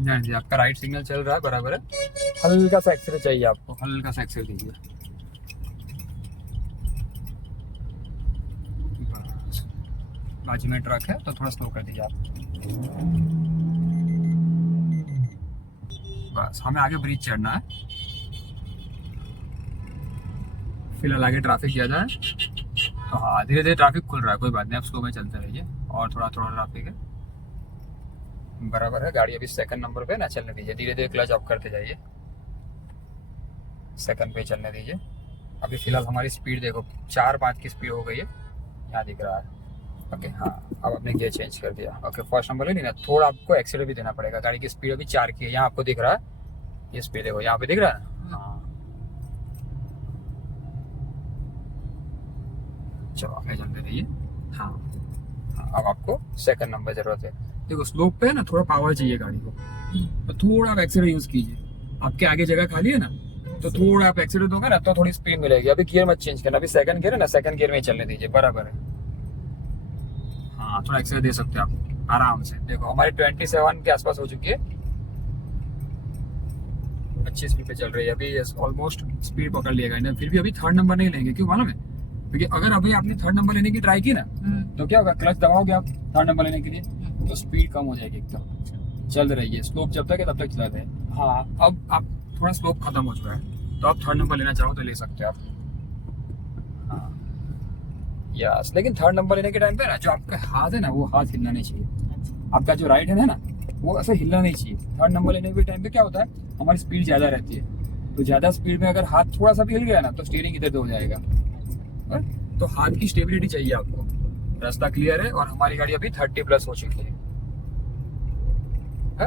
हाँ जी, आपका write signal चल रहा है, बराबर है। हल्का सा एक्सीटर चाहिए आपको, हल्का सा एक्सीटर दीजिए बस। बाजू में ट्रक है तो थोड़ा स्लो कर दीजिए आप। बस हमें आगे ब्रिज चढ़ना है। फिलहाल आगे ट्रैफिक ज़्यादा है तो हाँ, धीरे धीरे ट्रैफिक खुल रहा है, कोई बात नहीं, आप स्लो में चलते रहिए। और थोड़ा थोड़ा ट्रैफिक है, बराबर है। गाड़ी अभी सेकंड नंबर पे ना, चलने दीजिए, धीरे धीरे क्लच ऑफ करते जाइए, सेकंड पे चलने दीजिए। अभी फिलहाल हमारी स्पीड देखो 4-5 की स्पीड हो गई है, यहाँ दिख रहा है। ओके हाँ, अब आपने गियर चेंज कर दिया। ओके, फर्स्ट नंबर ले नहीं ना, थोड़ा आपको एक्सीटर भी देना पड़ेगा। गाड़ी की स्पीड अभी 4 की है, यहाँ आपको दिख रहा है, ये स्पीड देखो यहाँ पे दिख रहा है ना। हाँ चलो आगे चलते रहिए। हाँ हाँ, अब आपको सेकंड नंबर जरूरत है। देखो स्लोप पे है ना, थोड़ा पावर चाहिए गाड़ी को, तो थोड़ा आप एक्सीटर यूज कीजिए। आपके आगे जगह खाली है ना, तो थोड़ा आप एक्सीटर दोगे ना तो थोड़ी स्पीड मिलेगी। अभी गियर मत चेंज करना, अभी सेकंड गियर है ना, सेकंड गियर में ही चलने दीजिए, बराबर है। हाँ थोड़ा एक्सीटर दे सकते हो आप आराम से। देखो हमारी 27 के आसपास हो चुकी है, अच्छी स्पीड पे चल रही है अभी, ऑलमोस्ट स्पीड पकड़ लिएगा इन्हें। फिर भी अभी थर्ड नंबर नहीं लेंगे, क्यों मालूम है? क्योंकि अगर अभी आपने थर्ड नंबर लेने की ट्राई की ना, तो क्या होगा, क्लच दबाओगे आप थर्ड नंबर लेने के लिए तो स्पीड कम हो जाएगी एकदम। चल रही है स्लोप जब तक है तब तक चला रहे। हाँ अब आप थोड़ा स्लोप खत्म हो चुका है, तो आप थर्ड नंबर लेना चाहो तो ले सकते हो आप। हाँ यस, लेकिन थर्ड नंबर लेने के टाइम पे ना, जो आपका हाथ है ना, वो हाथ हिलना नहीं चाहिए। आपका जो राइट है ना, वो ऐसे हिलना नहीं चाहिए। थर्ड नंबर लेने के टाइम पे क्या होता है, हमारी स्पीड ज़्यादा रहती है, तो ज़्यादा स्पीड में अगर हाथ थोड़ा सा भी हिल गया ना, तो स्टीयरिंग इधर हो जाएगा। तो हाथ की स्टेबिलिटी चाहिए आपको। रास्ता क्लियर है और हमारी गाड़ी अभी 30+ हो चुकी है,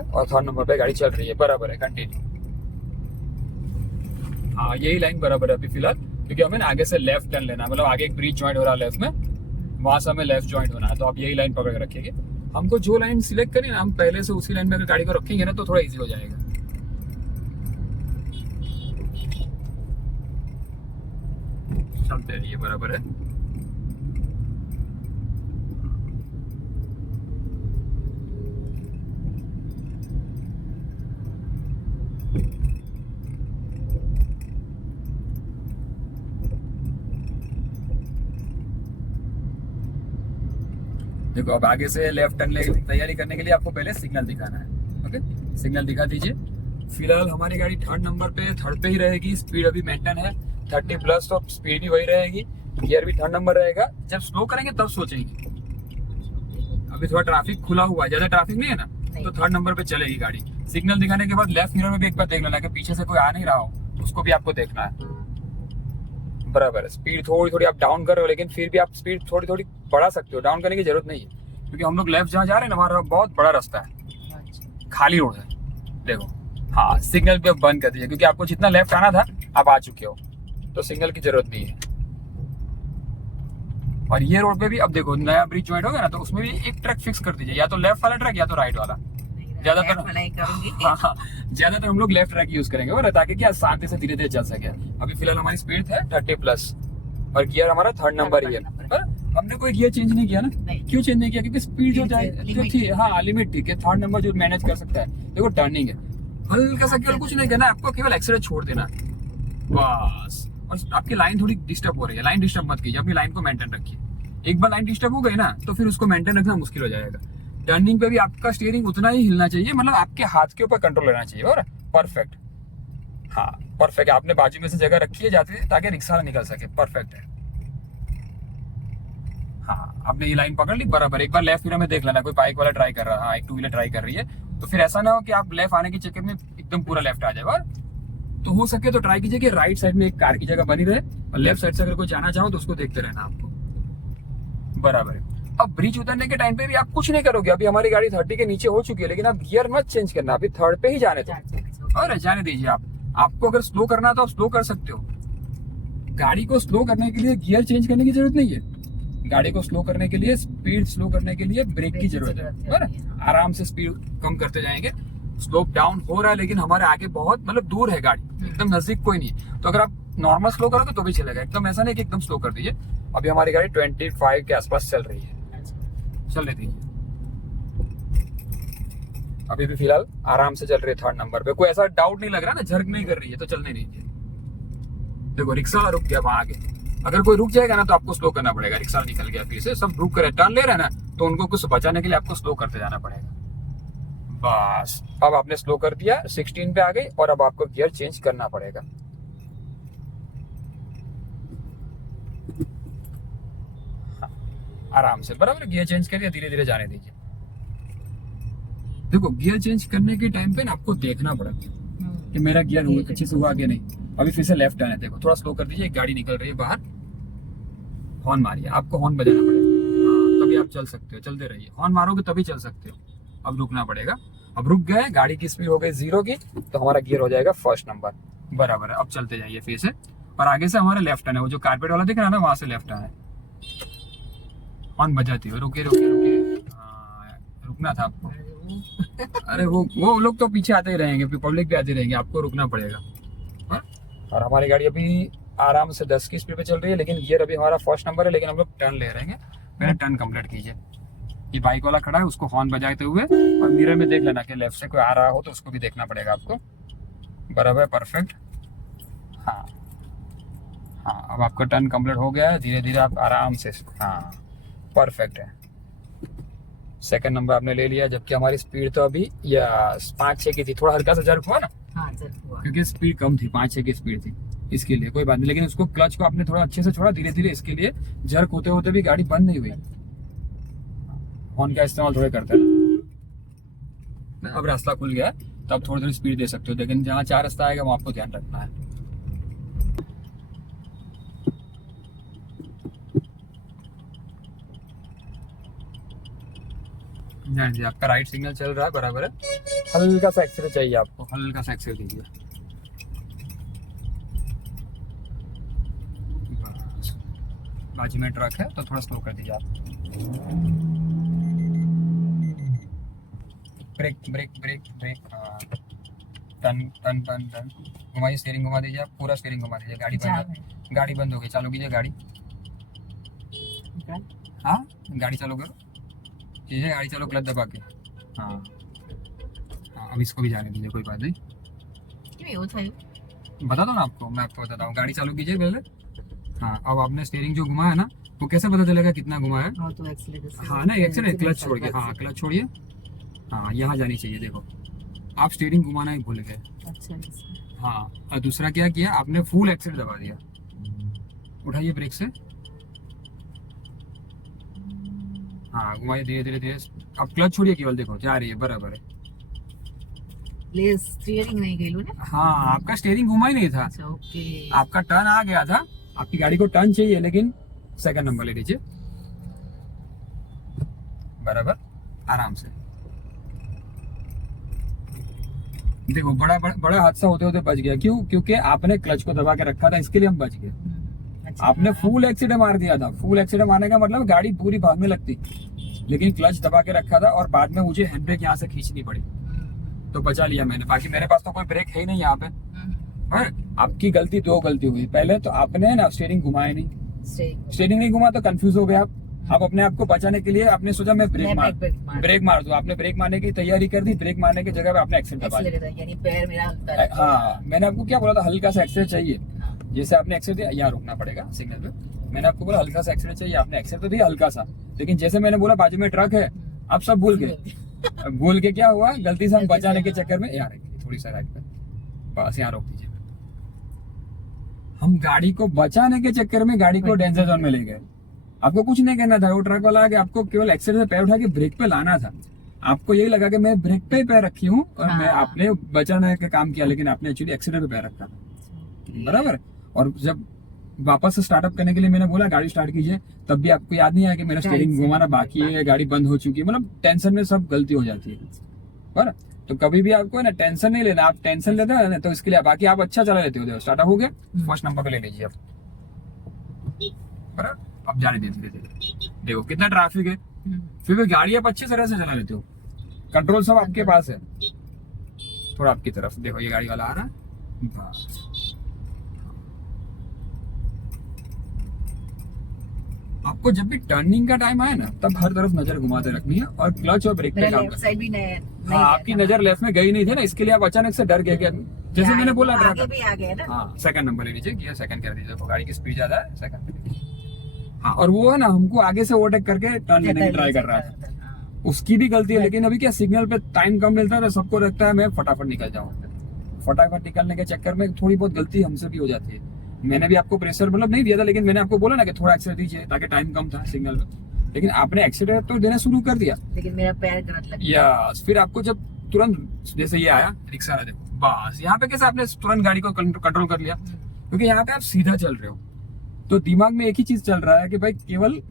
और थर्ड नंबर पे गाड़ी चल रही है, बराबर है, कंटिन्यू। हाँ यही लाइन बराबर है अभी फिलहाल, क्योंकि हमें ना आगे से लेफ्ट टर्न लेना है, मतलब आगे एक ब्रिज ज्वाइंट हो रहा है लेफ्ट में, वहां से हमें लेफ्ट ज्वाइंट होना है। तो आप यही लाइन पकड़ के रखिएगा। हमको जो लाइन सिलेक्ट करें ना, हम पहले से उसी लाइन में अगर गाड़ी को रखेंगे ना, तो थोड़ा इजी हो जाएगा। चलते रहिए, बराबर है। देखो अब आगे से लेफ्ट टर्न लेने की तैयारी करने के लिए आपको पहले सिग्नल दिखाना है। ओके, सिग्नल दिखा दीजिए। फिलहाल हमारी गाड़ी थर्ड पे ही रहेगी, स्पीड अभी मेंटेन है 30+, तो स्पीड भी वही रहेगी, गियर भी थर्ड नंबर रहेगा। जब स्लो करेंगे तब सोचेंगे। अभी थोड़ा ट्रैफिक खुला हुआ है, ज्यादा ट्रैफिक नहीं है ना, तो थर्ड नंबर पे चलेगी गाड़ी। सिग्नल दिखाने के बाद लेफ्ट मिरर में भी एक बार देख लेना कि पीछे से कोई आ नहीं रहा हो, उसको भी आपको देखना है, बराबर है। स्पीड थोड़ी थोड़ी आप डाउन कर रहे हो, लेकिन फिर भी आप स्पीड थोड़ी थोड़ी बढ़ा सकते हो, डाउन करने की जरूरत नहीं है, क्योंकि हम लोग लेफ्ट जहाँ जा रहे हैं ना, हमारा बहुत बड़ा रास्ता है, खाली रोड है। देखो हाँ, सिग्नल भी अब बंद कर दीजिए, क्योंकि आपको जितना लेफ्ट आना था आप आ चुके हो, तो सिग्नल की जरूरत नहीं है। और ये रोड पे भी अब देखो नया ब्रिज ज्वाइंट होगा ना, तो उसमें भी एक ट्रक फिक्स कर दीजिए, या तो लेफ्ट वाला ट्रक या तो राइट वाला। ज्यादातर हाँ, ज्यादातर हम लोग लेफ्ट ट्रैक यूज करेंगे, और ताकि क्या शांति से धीरे धीरे चल सके। अभी फिलहाल हमारी स्पीड है 30+, और गियर हमारा थर्ड नंबर ही है। हमने कोई गियर चेंज नहीं किया ना, क्यों चेंज नहीं किया? क्योंकि स्पीड जो थी, हाँ लिमिट थी कि थर्ड नंबर जो मैनेज कर सकता है। देखो टर्निंग है, हल्का सा, केवल कुछ नहीं करना है आपको, केवल एक्सीटर छोड़ देना बस। और आपकी लाइन थोड़ी डिस्टर्ब हो रही है, लाइन डिस्टर्ब मत कीजिए, अपनी लाइन को मेंटेन रखिए। एक बार लाइन डिस्टर्ब हो गई ना, तो फिर उसको मेंटेन रखना मुश्किल हो जाएगा। टर्निंग पे भी आपका स्टीयरिंग उतना ही हिलना चाहिए, मतलब आपके हाथ के ऊपर कंट्रोल रहना चाहिए, और परफेक्ट। हाँ परफेक्ट, आपने बाजू में से जगह रखी है जाते ताकि रिक्शा ना निकल सके, परफेक्ट है। हाँ आपने ये लाइन पकड़ ली, बराबर। एक बार लेफ्ट मिरर में देख लेना, कोई बाइक वाला ट्राई कर रहा है, हाँ एक टू व्हीलर ट्राई कर रही है, तो फिर ऐसा ना हो कि आप लेफ्ट आने के चक्कर में एकदम पूरा लेफ्ट आ जाए। और तो हो सके तो ट्राई कीजिए कि राइट साइड में एक कार की जगह बनी रहे, और लेफ्ट साइड से अगर कोई जाना चाहो तो उसको देखते रहना आपको, बराबर है। अब ब्रिज उतरने के टाइम पे भी आप कुछ नहीं करोगे, अभी हमारी गाड़ी 30 के नीचे हो चुकी है, लेकिन आप गियर मत चेंज करना, अभी थर्ड पे ही जाने दो, और जाने दीजिए आप। आपको अगर स्लो करना है तो आप स्लो कर सकते हो। गाड़ी को स्लो करने के लिए गियर चेंज करने की जरूरत नहीं है। गाड़ी को स्लो करने के लिए, स्पीड स्लो करने के लिए ब्रेक की जरूरत है। आराम से स्पीड कम करते जाएंगे। स्लोप डाउन हो रहा है, लेकिन हमारे आगे बहुत मतलब दूर है गाड़ी, एकदम नजदीक कोई नहीं है। तो अगर आप नॉर्मल स्लो करोगे तो भी चलेगा, एकदम ऐसा नहीं कि एकदम स्लो कर दीजिए। अभी हमारी गाड़ी 25 के आसपास चल रही है, चल रही थी। अभी भी फिलहाल आराम से चल रही है थर्ड नंबर पे, कोई ऐसा डाउट नहीं लग रहा ना, झर्क नहीं कर रही है तो चलने नहीं चाहिए। देखो रिक्शा वाला रुक गया वहां आगे, अगर कोई रुक जाएगा ना तो आपको स्लो करना पड़ेगा। रिक्शा निकल गया फिर से, सब रुक कर टर्न ले रहे हैं ना, तो उनको कुछ बचाने के लिए आपको स्लो करते जाना पड़ेगा। बस अब आपने स्लो कर दिया, 16 पे आ गई, और अब आपको गियर चेंज करना पड़ेगा। आराम से बराबर गियर चेंज करिए, धीरे धीरे जाने दीजिए। देखो गियर चेंज करने के टाइम पे ना आपको देखना पड़ेगा कि मेरा गियर अच्छे से हुआ कि नहीं। अभी फिर से लेफ्ट टर्न है, देखो थोड़ा स्लो कर दीजिए, एक गाड़ी निकल रही है बाहर, हॉर्न मारिए, आपको हॉर्न बजाना पड़ेगा। हाँ, तभी आप चल सकते हो, चलते रहिए, हॉर्न मारोगे तभी चल सकते हो। अब रुकना पड़ेगा, अब रुक गए, गाड़ी की स्पीड हो गई 0 की, तो हमारा गियर हो जाएगा फर्स्ट नंबर। बराबर है, अब चलते जाइए फिर से, और आगे से हमारा लेफ्ट टर्न है, वो जो कारपेट वाला दिख रहा है ना, वहां से लेफ्ट टर्न है। हॉर्न बजाती हो, रुके रुके रुके, हाँ रुकना था आपको। अरे वो लोग तो पीछे आते ही रहेंगे, पब्लिक भी आती रहेंगी, आपको रुकना पड़ेगा। हाँ? और हमारी गाड़ी अभी आराम से 10 की स्पीड पे चल रही है, लेकिन गियर अभी हमारा फर्स्ट नंबर है, लेकिन हम लोग टर्न ले रहे हैं। पहले टर्न कंप्लीट कीजिए। ये बाइक वाला खड़ा है, उसको हॉर्न बजाते हुए, और मिरर में देख लेना कि लेफ्ट से कोई आ रहा हो तो उसको भी देखना पड़ेगा आपको। बराबर, परफेक्ट। हाँ हाँ, अब आपका टर्न कंप्लीट हो गया है, धीरे धीरे आप आराम से, हाँ परफेक्ट है। सेकंड नंबर आपने ले लिया, जबकि हमारी स्पीड तो अभी या 5-6 की थी, थोड़ा हल्का सा जर्क हुआ ना। हाँ, जर्क हुआ क्योंकि स्पीड कम थी, 5-6 की स्पीड थी, इसके लिए कोई बात नहीं। लेकिन उसको क्लच को आपने थोड़ा अच्छे से छोड़ा धीरे धीरे, इसके लिए जर्क होते होते भी गाड़ी बंद नहीं हुई। हॉर्न का इस्तेमाल थोड़े करते हैं ना। अब रास्ता खुल गया है, तो आप थोड़ी थोड़ी स्पीड दे सकते हो, लेकिन जहाँ 4 रास्ता आएगा वहाँ आपको ध्यान रखना है। जी, आपका राइट सिग्नल चल रहा है, बराबर है। हल्का सा एक्सीटर चाहिए आपको, हल्का सा एक्सीटर दीजिए। बाजू में ट्रक है तो थोड़ा स्लो कर दीजिए आप। Brake brake brake brake, turn turn turn turn, घुमाइए, स्टीयरिंग घुमा दीजिए आप, पूरा स्टीयरिंग घुमा दीजिए। गाड़ी बंद हो गई, चालू कीजिए गाड़ी। हाँ, गाड़ी चालू करो, कीजिए गाड़ी चालू, क्लच दबा के। हाँ हाँ, अब इसको भी जाने दीजिए, कोई बात नहीं। बता दो ना आपको, मैं आपको बताता हूँ। गाड़ी चालू कीजिए पहले। हाँ, अब आपने स्टीयरिंग जो घुमाया ना, वो कैसे पता चलेगा कितना घुमाया? हाँ ना, एक्सीलेटर, क्लच छोड़िए, हाँ क्लच छोड़िए, हाँ यहाँ जानी चाहिए। देखो आप स्टीयरिंग घुमाना ही भूल गए। अच्छा। हाँ, और दूसरा क्या किया आपने, फुल एक्सीलेटर दबा दिया। उठाइए ब्रेक से, हाँ घुमाइए धीरे धीरे धीरे। अब क्लच छोड़िए केवल, देखो जा रही है, बराबर है। स्टीयरिंग नहीं गई ना? हाँ, आपका स्टीयरिंग घुमा ही नहीं था। अच्छा, ओके। आपका टर्न आ गया था, आपकी गाड़ी को टर्न चाहिए, लेकिन सेकंड नंबर ले लीजिए, बराबर, आराम से। देखो बड़ा हादसा होते होते बच गया, क्यों? क्योंकि आपने क्लच को दबा के रखा था, इसके लिए हम बच गए। अच्छा, आपने फुल एक्सीडेंट मार दिया था। फुल एक्सीडेंट मारने का मतलब गाड़ी पूरी भागने लगती, लेकिन क्लच दबा के रखा था, और बाद में मुझे हैंड ब्रेक यहाँ से खींचनी पड़ी, तो बचा लिया मैंने। बाकी मेरे पास तो कोई ब्रेक है ही नहीं यहाँ पे। हाँ, आपकी गलती, 2 गलती हुई। पहले तो आपने ना स्टीयरिंग घुमाया नहीं, स्टीयरिंग नहीं घुमा तो कंफ्यूज हो गया आप अपने आप को बचाने के लिए आपने सोचा मैं ब्रेक मार दूं। आपने ब्रेक मारने की तैयारी कर दी, ब्रेक मारने की जगह पे आपने एक्सीलेटर दबा दिया, यानी पैर मेरा हल्का। हाँ, मैंने आपको क्या बोला था, हल्का सा एक्सीलेटर चाहिए। जैसे आपने एक्सीलेटर दिया, यहाँ रुकना पड़ेगा सिग्नल पे, मैंने आपको बोला हल्का सा एक्सीलेटर चाहिए, आपने एक्सीलेटर दिया हल्का सा, लेकिन जैसे मैंने बोला बाजू में ट्रक है, आप सब भूल गए। भूल के क्या हुआ, गलती से हम बचाने के चक्कर में यहाँ रखिए, थोड़ी सा राइट पे, बस यहाँ रोक दीजिए। हम गाड़ी को बचाने के चक्कर में गाड़ी को डेंजर जोन में ले गए। आपको कुछ नहीं करना था, वो ट्रक वाला आके आपको केवल एक्सीलेटर से पैर उठा के ब्रेक पे लाना था। आपको यही लगा कि मैं ब्रेक पे पैर रखी हूँ, और मैं आपने बचाने का काम किया, लेकिन आपने एक्चुअली एक्सीलेटर पे पैर रखा था, बराबर। और जब वापस से स्टार्टअप करने के लिए मैंने बोला गाड़ी स्टार्ट कीजिए, तब भी आपको याद नहीं आया कि मेरा स्टीयरिंग घुमाना बाकी है, गाड़ी बंद हो चुकी है। मतलब टेंशन में सब गलती हो जाती है, बराबर। तो कभी भी आपको ना टेंशन नहीं लेना, आप टेंशन लेते हैं ना तो इसके लिए, बाकी आप अच्छा चला लेते हो। देखो स्टार्टअप हो गया, फर्स्ट नंबर पे ले लीजिए आप, बराबर। अब जाने दीजिए, देखो कितना ट्रैफिक है, फिर भी गाड़ी आप अच्छे तरह से चला लेते हो, कंट्रोल सब आपके पास है। थोड़ा आपकी तरफ देखो, ये गाड़ी वाला आ रहा है, आपको जब भी टर्निंग का टाइम आए ना तब हर तरफ नजर घुमाते रखनी है और क्लच और ब्रेक पे मेरा काम लेफ्ट करना साइड भी नहीं है। नहीं हाँ, है आपकी ना। नजर लेफ्ट में गई नहीं थी ना, इसके लिए आप अचानक से डर गए क्या, जैसे यहाँ मैंने बोला आगे ड्राइवर। भी आ गया ना। हाँ, सेकंड नंबर ले लीजिए, गियर सेकंड कर दीजिए, गाड़ी की स्पीड ज्यादा है, सेकंड पे लीजिए। हाँ, और वो है ना हमको आगे से ओवरटेक करके टर्न लेने की ट्राई कर रहा था, हाँ। उसकी भी गलती है। लेकिन अभी क्या सिग्नल पे टाइम कम मिलता है तो सबको लगता है मैं फटाफट निकल जाऊँ, फटाफट निकलने के चक्कर में थोड़ी बहुत गलती हमसे भी हो जाती है। मैंने भी आपको प्रेशर मतलब नहीं दिया था, लेकिन मैंने आपको बोला ना कि थोड़ा एक्सेलरेट दीजिए ताकि टाइम कम था सिग्नल में, लेकिन आपने एक्सेलरेट तो देना शुरू कर दिया। लेकिन मेरा पैर गलत लग गया। या फिर आपको जब तुरंत जैसे ये आया रिक्शा वाला, देखो बस यहाँ पे कैसे आपने तुरंत गाड़ी को कंट्रोल कर लिया, क्योंकि यहाँ पे आप सीधा चल रहे हो तो दिमाग में एक ही चीज चल रहा है कि भाई केवल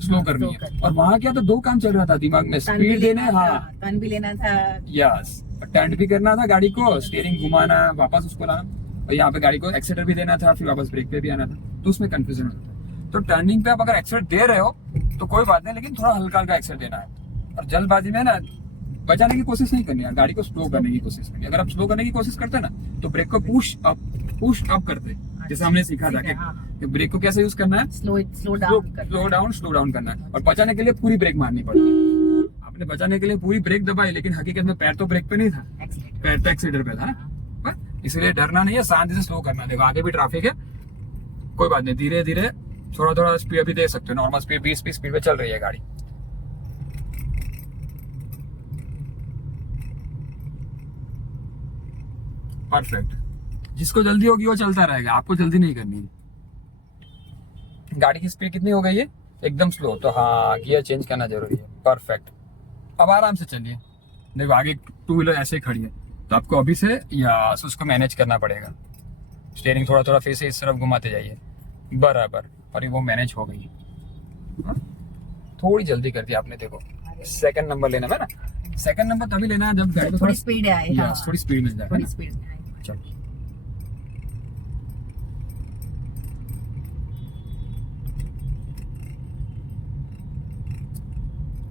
स्लो करनी है। और वहां क्या था, दो काम चल रहा था दिमाग में, टर्न भी स्पीड देने, लेना हाँ था, टर्न भी लेना था। यस, टर्न भी करना था गाड़ी को, स्टीयरिंग घुमाना, वापस उसको लाना, और यहाँ पे गाड़ी को एक्सीटर भी देना था, फिर वापस ब्रेक पे भी आना था, तो उसमें कंफ्यूजन होता है। तो टर्निंग पे आप अगर एक्सीटर दे रहे हो तो कोई बात नहीं, लेकिन थोड़ा हल्का हल्का एक्सीटर देना है। और जल्दबाजी में ना बचाने की कोशिश नहीं करनी है, गाड़ी को स्लो करने की कोशिश करनी है। अगर आप स्लो करने की कोशिश करते ना तो ब्रेक को पुश अप करते, जैसे हमने सीखा था कि ब्रेक को कैसे यूज करना है, स्लो डाउन करना है। और बचाने के लिए पूरी ब्रेक मारनी पड़ती है। आपने बचाने के लिए पूरी ब्रेक दबाई, लेकिन हकीकत में पैर तो ब्रेक पे नहीं था, पैर तो एक्सीटर पे था ना। पर इसलिए डरना नहीं है, शांति से स्लो करना है। देखो आगे भी ट्रैफिक है, कोई बात नहीं, धीरे धीरे थोड़ा थोड़ा स्पीड अभी दे सकते हो, नॉर्मल स्पीड 20 स्पीड पे चल रही है गाड़ी। परफेक्ट, जिसको जल्दी होगी वो चलता रहेगा, आपको जल्दी नहीं करनी है। गाड़ी की स्पीड कितनी हो गई है, एकदम स्लो, तो हाँ गियर चेंज करना जरूरी है। परफेक्ट, अब आराम से चलिए। देखो आगे टू व्हीलर ऐसे ही खड़ी है, तो आपको अभी से या उसको मैनेज करना पड़ेगा। स्टीयरिंग थोड़ा थोड़ा फिर से इस तरफ घुमाते जाइए, बराबर, और ये वो मैनेज हो गई। हाँ? थोड़ी जल्दी कर दी आपने। देखो सेकंड नंबर लेना है ना, सेकंड नंबर तभी लेना है जब गाड़ी को थोड़ी स्पीड है, हाँ। थोड़ी स्पीड मिल जाए, थोड़ी स्पीड में आई। चलो।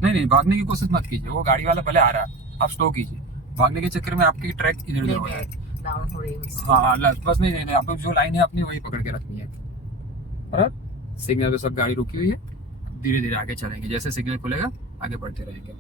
नहीं, भागने की कोशिश मत कीजिए, वो गाड़ी वाला भले आ रहा है, आप स्लो कीजिए। भागने के चक्कर में आपकी ट्रैक इधर उधर हो जाए। डाउन हो रही है। हाँ, बस नहीं, आपको जो लाइन है अपनी वही पकड़ के रखनी है। और सिग्नल पे सब गाड़ी रुकी हुई है, धीरे धीरे आगे चलेंगे, जैसे सिग्नल खुलेगा आगे बढ़ते रहेंगे।